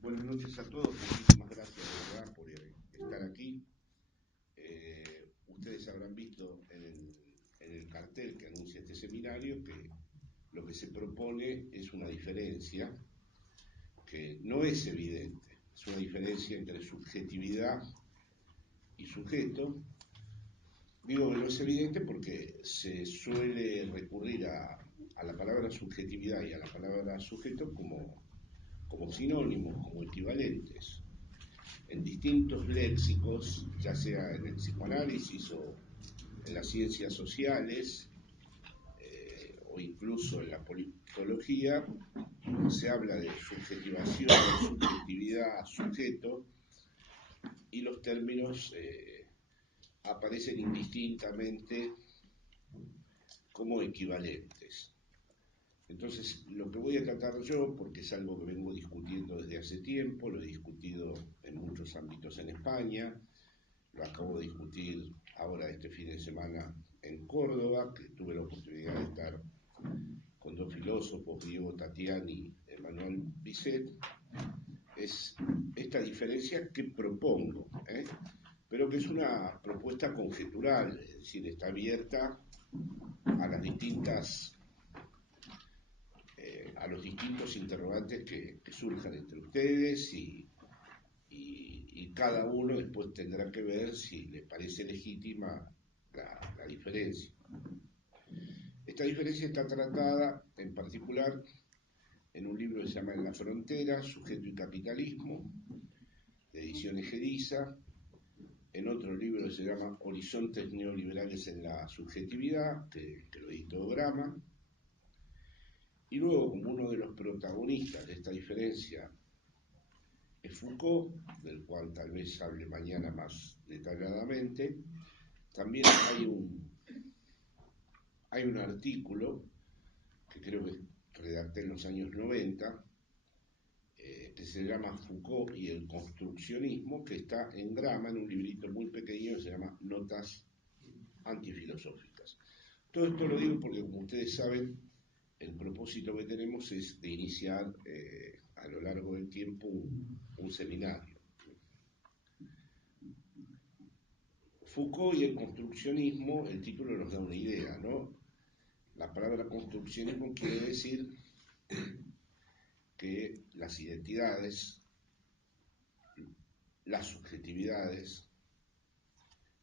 Buenas noches a todos, muchísimas gracias de verdad por estar aquí. Ustedes habrán visto en el cartel que anuncia este seminario que lo que se propone es una diferencia que no es evidente, es una diferencia entre subjetividad y sujeto. Digo que no es evidente porque se suele recurrir a la palabra subjetividad y a la palabra sujeto como sinónimos, como equivalentes, en distintos léxicos, ya sea en el psicoanálisis o en las ciencias sociales, o incluso en la politología, se habla de subjetivación, subjetividad, sujeto, y los términos aparecen indistintamente como equivalentes. Entonces, lo que voy a tratar yo, porque es algo que vengo discutiendo desde hace tiempo, lo he discutido en muchos ámbitos en España, lo acabo de discutir ahora este fin de semana en Córdoba, que tuve la oportunidad de estar con dos filósofos, Diego Tatiani y Emmanuel Bisset, es esta diferencia que propongo, pero que es una propuesta conjetural, es decir, está abierta a las distintas a los distintos interrogantes que surjan entre ustedes y cada uno después tendrá que ver si le parece legítima la diferencia. Esta diferencia está tratada en particular en un libro que se llama En la frontera, Sujeto y Capitalismo, de edición Egediza, en otro libro que se llama Horizontes Neoliberales en la Subjetividad, que lo editó Grama, y luego, como uno de los protagonistas de esta diferencia es Foucault, del cual tal vez hable mañana más detalladamente, también hay un artículo que creo que redacté en los años 90, que se llama Foucault y el construccionismo, que está en Grama, en un librito muy pequeño que se llama Notas Antifilosóficas. Todo esto lo digo porque, como ustedes saben, el propósito que tenemos es de iniciar a lo largo del tiempo un seminario. Foucault y el construccionismo, el título nos da una idea, ¿no? La palabra construccionismo quiere decir que las identidades, las subjetividades,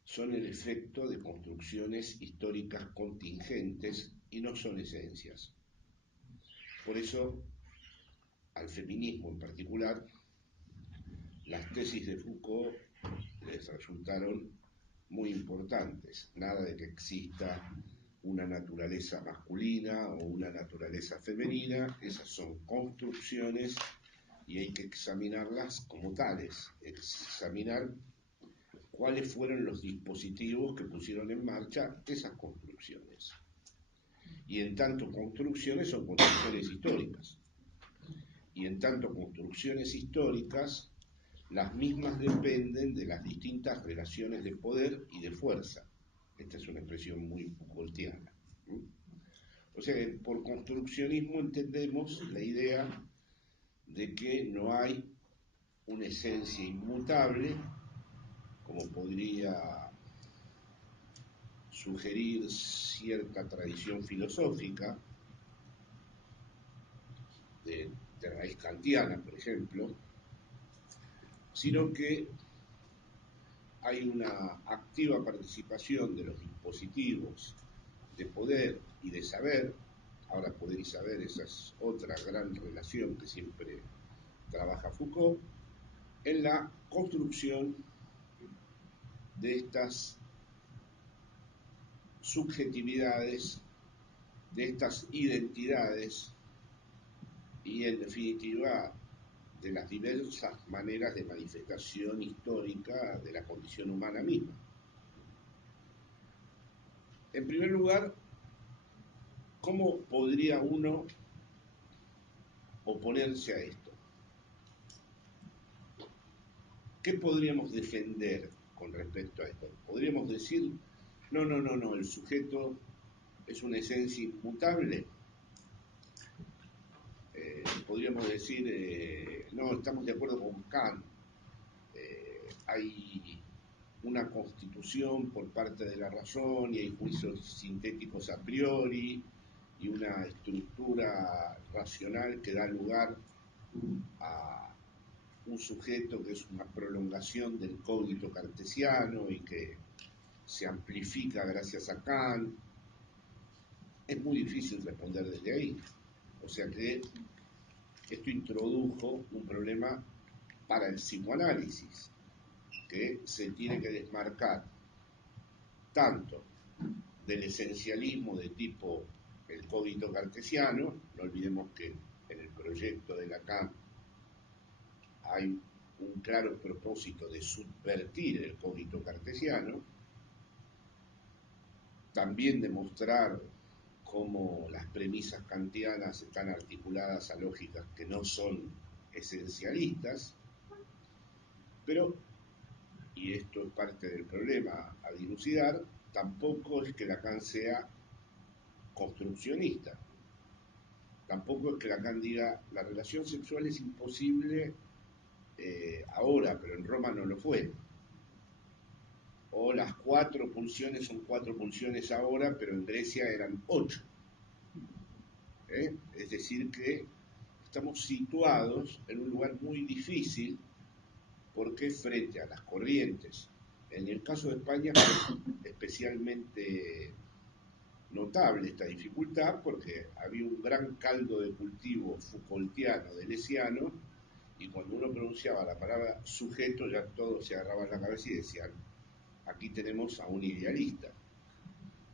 son el efecto de construcciones históricas contingentes y no son esencias. Por eso, al feminismo en particular, las tesis de Foucault les resultaron muy importantes. Nada de que exista una naturaleza masculina o una naturaleza femenina, esas son construcciones y hay que examinarlas como tales, examinar cuáles fueron los dispositivos que pusieron en marcha esas construcciones. Y en tanto construcciones son construcciones históricas. Y en tanto construcciones históricas, las mismas dependen de las distintas relaciones de poder y de fuerza. Esta es una expresión muy Foucaultiana. O sea que por construccionismo entendemos la idea de que no hay una esencia inmutable, como podría sugerir cierta tradición filosófica de raíz kantiana, por ejemplo, sino que hay una activa participación de los dispositivos de poder y de saber. Ahora, poder y saber, esa es otra gran relación que siempre trabaja Foucault, en la construcción de estas subjetividades, de estas identidades y, en definitiva, de las diversas maneras de manifestación histórica de la condición humana misma. En primer lugar, ¿cómo podría uno oponerse a esto? ¿Qué podríamos defender con respecto a esto? Podríamos decir, no, el sujeto es una esencia inmutable. Podríamos decir, no estamos de acuerdo con Kant. Hay una constitución por parte de la razón y hay juicios sintéticos a priori y una estructura racional que da lugar a un sujeto que es una prolongación del cogito cartesiano y que se amplifica gracias a Kant. Es muy difícil responder desde ahí. O sea que esto introdujo un problema para el psicoanálisis, que se tiene que desmarcar tanto del esencialismo de tipo el cogito cartesiano. No olvidemos que en el proyecto de Lacan hay un claro propósito de subvertir el cogito cartesiano, también demostrar cómo las premisas kantianas están articuladas a lógicas que no son esencialistas, pero, y esto es parte del problema a dilucidar, tampoco es que Lacan sea construccionista. Tampoco es que Lacan diga la relación sexual es imposible ahora, pero en Roma no lo fue. O las 4 pulsiones son 4 pulsiones ahora, pero en Grecia eran 8. Es decir que estamos situados en un lugar muy difícil porque frente a las corrientes, en el caso de España fue especialmente notable esta dificultad porque había un gran caldo de cultivo Foucaultiano, deleuziano, y cuando uno pronunciaba la palabra sujeto ya todos se agarraban la cabeza y decían, aquí tenemos a un idealista,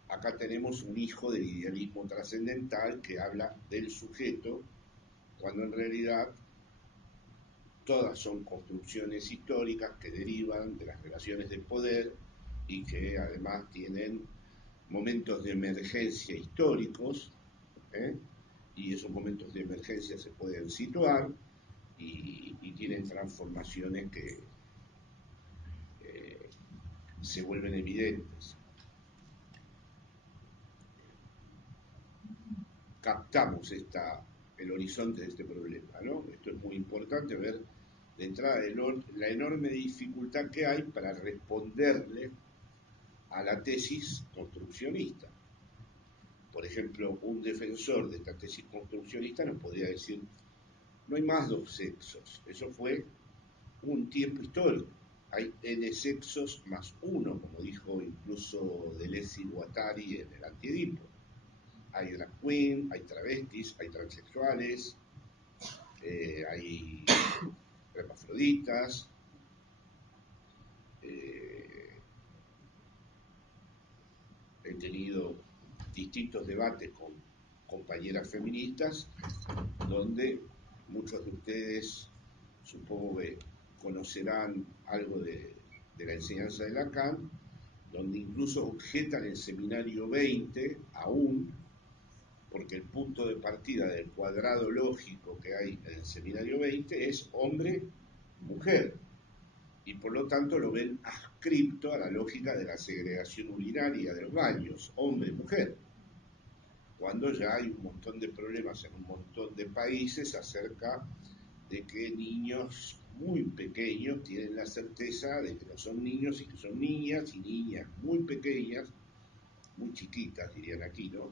acá tenemos un hijo del idealismo trascendental que habla del sujeto, cuando en realidad todas son construcciones históricas que derivan de las relaciones de poder y que además tienen momentos de emergencia históricos, ¿eh? Y esos momentos de emergencia se pueden situar y tienen transformaciones que se vuelven evidentes. Captamos el horizonte de este problema, ¿no? Esto es muy importante ver de entrada la enorme dificultad que hay para responderle a la tesis construccionista. Por ejemplo, un defensor de esta tesis construccionista nos podría decir, no hay más 2 sexos, eso fue un tiempo histórico, hay n sexos más 1, como dijo incluso Deleuze y Guattari en el Antiedipo. Hay drag queen, hay travestis, hay transexuales, hay hermafroditas, he tenido distintos debates con compañeras feministas donde muchos de ustedes supongo que conocerán algo de la enseñanza de Lacan, donde incluso objetan el seminario 20 aún, porque el punto de partida del cuadrado lógico que hay en el seminario 20 es hombre-mujer, y por lo tanto lo ven adscripto a la lógica de la segregación urinaria de los baños, hombre-mujer, cuando ya hay un montón de problemas en un montón de países acerca de que niños muy pequeños tienen la certeza de que no son niños y que son niñas, y niñas muy pequeñas, muy chiquitas dirían aquí, ¿no?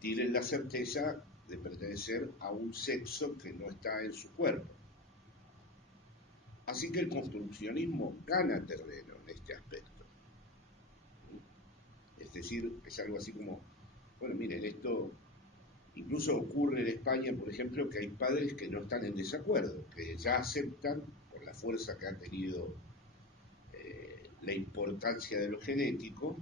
Tienen la certeza de pertenecer a un sexo que no está en su cuerpo. Así que el construccionismo gana terreno en este aspecto. Es decir, es algo así como, bueno, miren, esto incluso ocurre en España, por ejemplo, que hay padres que no están en desacuerdo, que ya aceptan, por la fuerza que ha tenido la importancia de lo genético,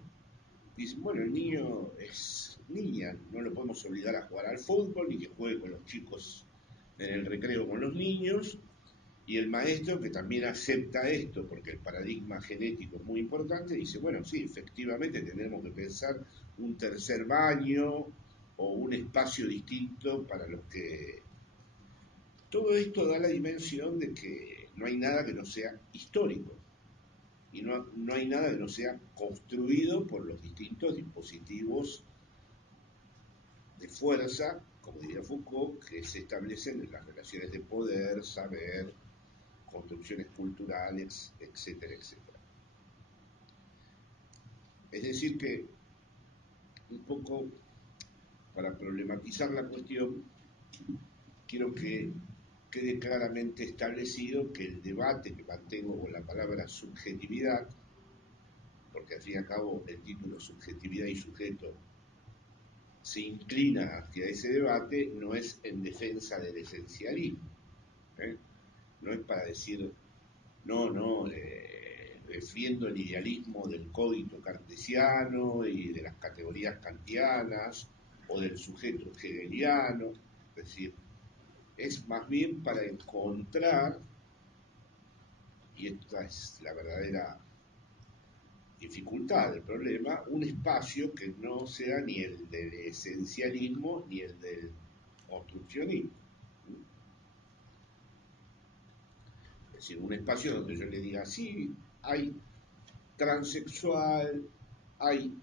dicen, bueno, el niño es niña, no lo podemos obligar a jugar al fútbol, ni que juegue con los chicos en el recreo con los niños, y el maestro, que también acepta esto, porque el paradigma genético es muy importante, dice, bueno, sí, efectivamente tenemos que pensar un tercer baño o un espacio distinto para los que... Todo esto da la dimensión de que no hay nada que no sea histórico y no hay nada que no sea construido por los distintos dispositivos de fuerza como diría Foucault, que se establecen en las relaciones de poder, saber, construcciones culturales, etcétera, etcétera. Es decir que, un poco para problematizar la cuestión, quiero que quede claramente establecido que el debate que mantengo con la palabra subjetividad, porque al fin y al cabo el título subjetividad y sujeto se inclina hacia ese debate, no es en defensa del esencialismo, ¿eh? No es para decir, no, defiendo el idealismo del cogito cartesiano y de las categorías kantianas o del sujeto hegeliano, es decir, es más bien para encontrar, y esta es la verdadera dificultad del problema, un espacio que no sea ni el del esencialismo ni el del construccionismo. Es decir, un espacio donde yo le diga, sí, hay transexual, hay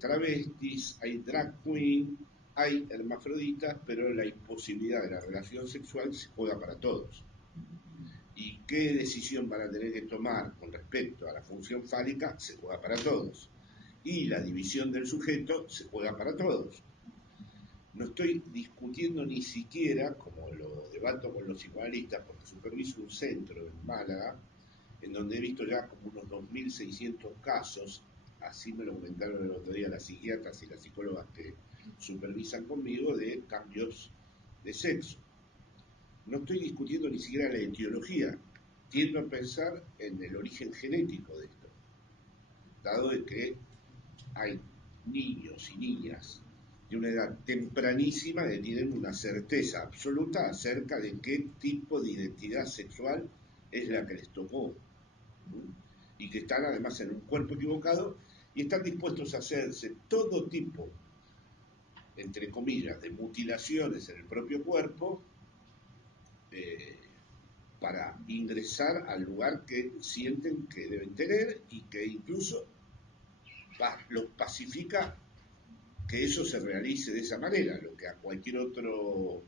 travestis, hay drag queen, hay hermafroditas, pero la imposibilidad de la relación sexual se juega para todos. ¿Y qué decisión van a tener que tomar con respecto a la función fálica? Se juega para todos. Y la división del sujeto se juega para todos. No estoy discutiendo ni siquiera, como lo debato con los psicoanalistas, porque superviso un centro en Málaga, en donde he visto ya como unos 2.600 casos, así me lo comentaron el otro día las psiquiatras y las psicólogas que supervisan conmigo, de cambios de sexo. No estoy discutiendo ni siquiera la etiología, tiendo a pensar en el origen genético de esto, dado de que hay niños y niñas de una edad tempranísima que tienen una certeza absoluta acerca de qué tipo de identidad sexual es la que les tocó, ¿no? Y que están además en un cuerpo equivocado y están dispuestos a hacerse todo tipo, entre comillas, de mutilaciones en el propio cuerpo, eh, para ingresar al lugar que sienten que deben tener y que incluso los pacifica que eso se realice de esa manera, lo que a cualquier otro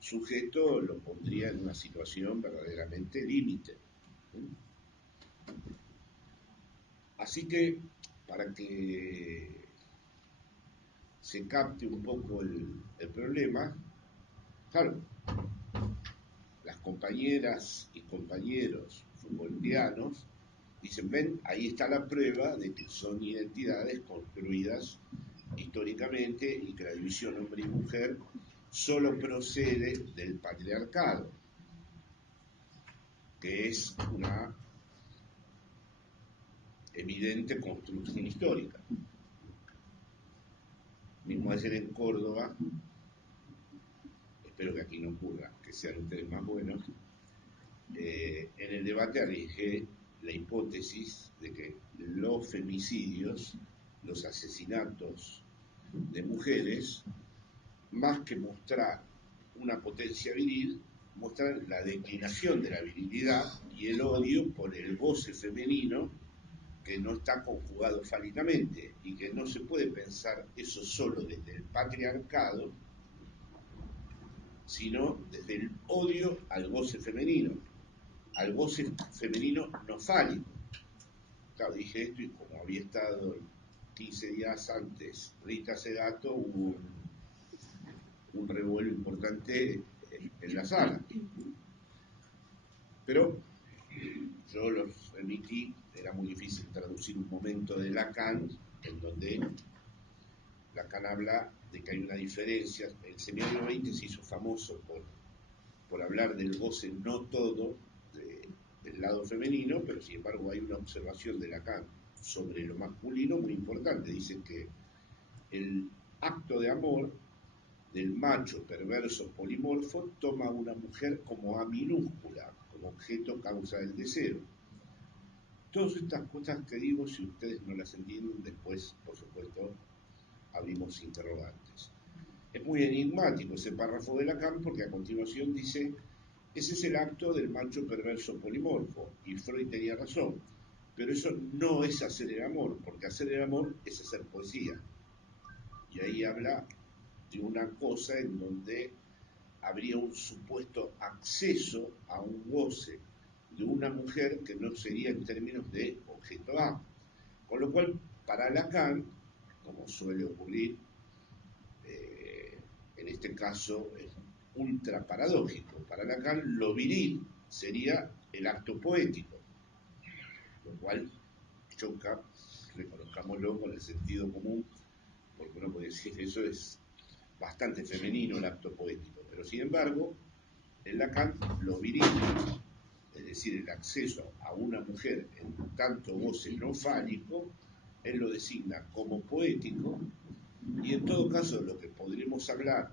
sujeto lo pondría en una situación verdaderamente límite. Así que, para que se capte un poco el problema, claro, las compañeras y compañeros futbolianos dicen, ven, ahí está la prueba de que son identidades construidas históricamente y que la división hombre y mujer solo procede del patriarcado, que es una evidente construcción histórica. Mismo ayer en Córdoba, espero que aquí no ocurra, que sean ustedes más buenos, en el debate arriesgué la hipótesis de que los femicidios, los asesinatos de mujeres, más que mostrar una potencia viril, muestran la declinación de la virilidad y el odio por el goce femenino que no está conjugado fálicamente y que no se puede pensar eso solo desde el patriarcado, sino desde el odio al goce femenino no fálico. Claro, dije esto y como había estado 15 días antes Rita Segato, hubo un revuelo importante en la sala. Pero yo los emití, era muy difícil traducir un momento de Lacan, en donde Lacan habla de que hay una diferencia. El seminario 20 se hizo famoso por hablar del goce no todo del lado femenino, pero sin embargo hay una observación de Lacan sobre lo masculino muy importante. Dice que el acto de amor del macho perverso polimorfo toma a una mujer como A minúscula, como objeto causa del deseo. Todas estas cosas que digo, si ustedes no las entienden, después, por supuesto, abrimos interrogantes. Es muy enigmático ese párrafo de Lacan porque a continuación dice, ese es el acto del macho perverso polimorfo, y Freud tenía razón, pero eso no es hacer el amor, porque hacer el amor es hacer poesía. Y ahí habla de una cosa en donde habría un supuesto acceso a un goce de una mujer que no sería en términos de objeto A. Con lo cual, para Lacan, como suele ocurrir, en este caso es ultra paradójico. Para Lacan, lo viril sería el acto poético, lo cual choca, reconozcámoslo, con el sentido común, porque uno puede decir que eso es bastante femenino, el acto poético, pero sin embargo, en Lacan lo viril, es decir, el acceso a una mujer en tanto goce no fálico, él lo designa como poético, y en todo caso de lo que podríamos hablar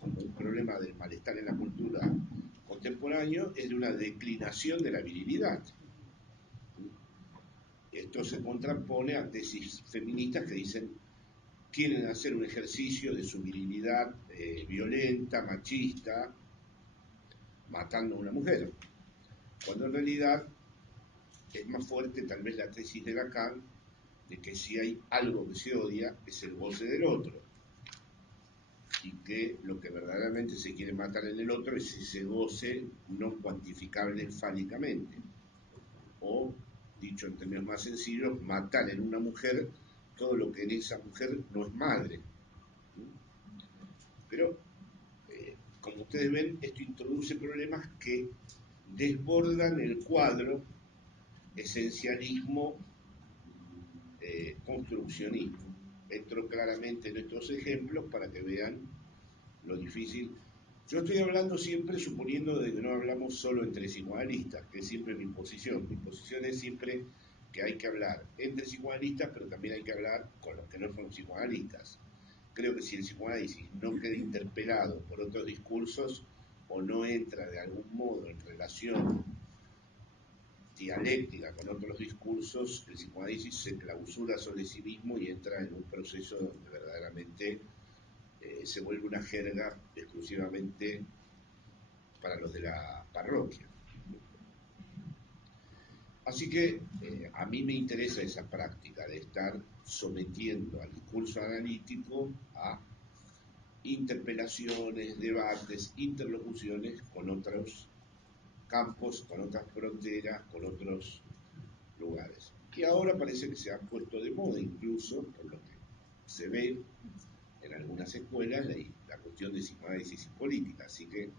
como un problema del malestar en la cultura contemporáneo es de una declinación de la virilidad. Esto se contrapone a tesis feministas que dicen quieren hacer un ejercicio de su virilidad violenta, machista, matando a una mujer, cuando en realidad es más fuerte tal vez la tesis de Lacan de que si hay algo que se odia es el goce del otro, y que lo que verdaderamente se quiere matar en el otro es ese goce no cuantificable fálicamente, o, dicho en términos más sencillos, matar en una mujer todo lo que en esa mujer no es madre. Pero, como ustedes ven, esto introduce problemas que desbordan el cuadro esencialismo construccionismo. Entro claramente en estos ejemplos para que vean lo difícil. Yo estoy hablando siempre suponiendo de que no hablamos solo entre psicoanalistas, que es siempre mi posición. Mi posición es siempre que hay que hablar entre psicoanalistas, pero también hay que hablar con los que no son psicoanalistas. Creo que si el psicoanálisis no queda interpelado por otros discursos o no entra de algún modo en relación dialéctica con otros discursos, el psicoanálisis se clausura sobre sí mismo y entra en un proceso donde verdaderamente se vuelve una jerga exclusivamente para los de la parroquia. Así que a mí me interesa esa práctica de estar sometiendo al discurso analítico a interpelaciones, debates, interlocuciones con otros campos, con otras fronteras, con otros lugares. Y ahora parece que se ha puesto de moda, incluso por lo que se ve en algunas escuelas, la cuestión de psicoanálisis y política. Así que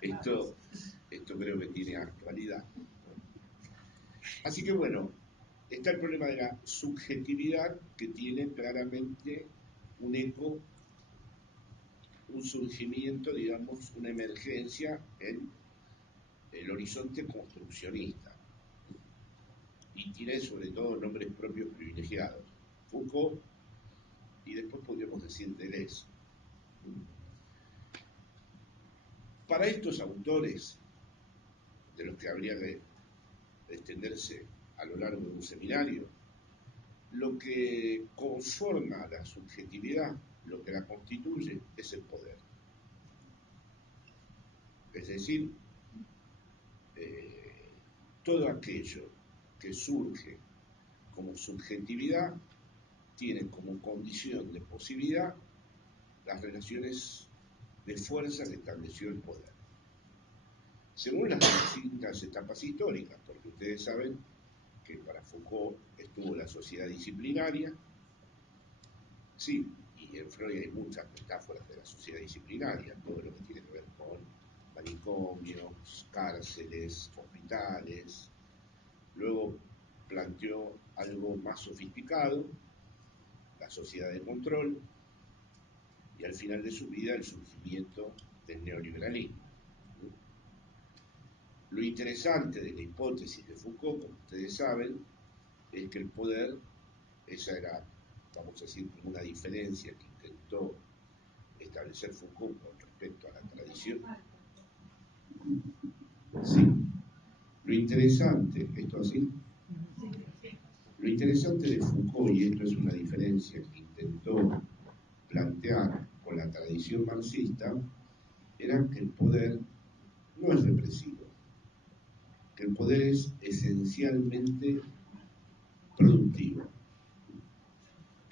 esto creo que tiene actualidad. Así que bueno, está el problema de la subjetividad, que tiene claramente un eco, un surgimiento, digamos, una emergencia en el horizonte construccionista, y tiene sobre todo nombres propios privilegiados: Foucault, y después podríamos decir Deleuze. Para estos autores, de los que habría que extenderse a lo largo de un seminario, lo que conforma la subjetividad, lo que la constituye, es el poder. Es decir, todo aquello que surge como subjetividad tiene como condición de posibilidad las relaciones de fuerza que estableció el poder, según las distintas etapas históricas, porque ustedes saben que para Foucault estuvo la sociedad disciplinaria, sí, y en Freud hay muchas metáforas de la sociedad disciplinaria, todo lo que tiene que ver con manicomios, cárceles, hospitales. Luego planteó algo más sofisticado, la sociedad de control, y al final de su vida el surgimiento del neoliberalismo. Lo interesante de la hipótesis de Foucault, como ustedes saben, es que el poder, esa era, vamos a decir, una diferencia que intentó establecer Foucault con respecto a la tradición. Sí. Lo interesante, esto así, lo interesante de Foucault, y esto es una diferencia que intentó plantear con la tradición marxista, era que el poder no es represivo, que el poder es esencialmente productivo.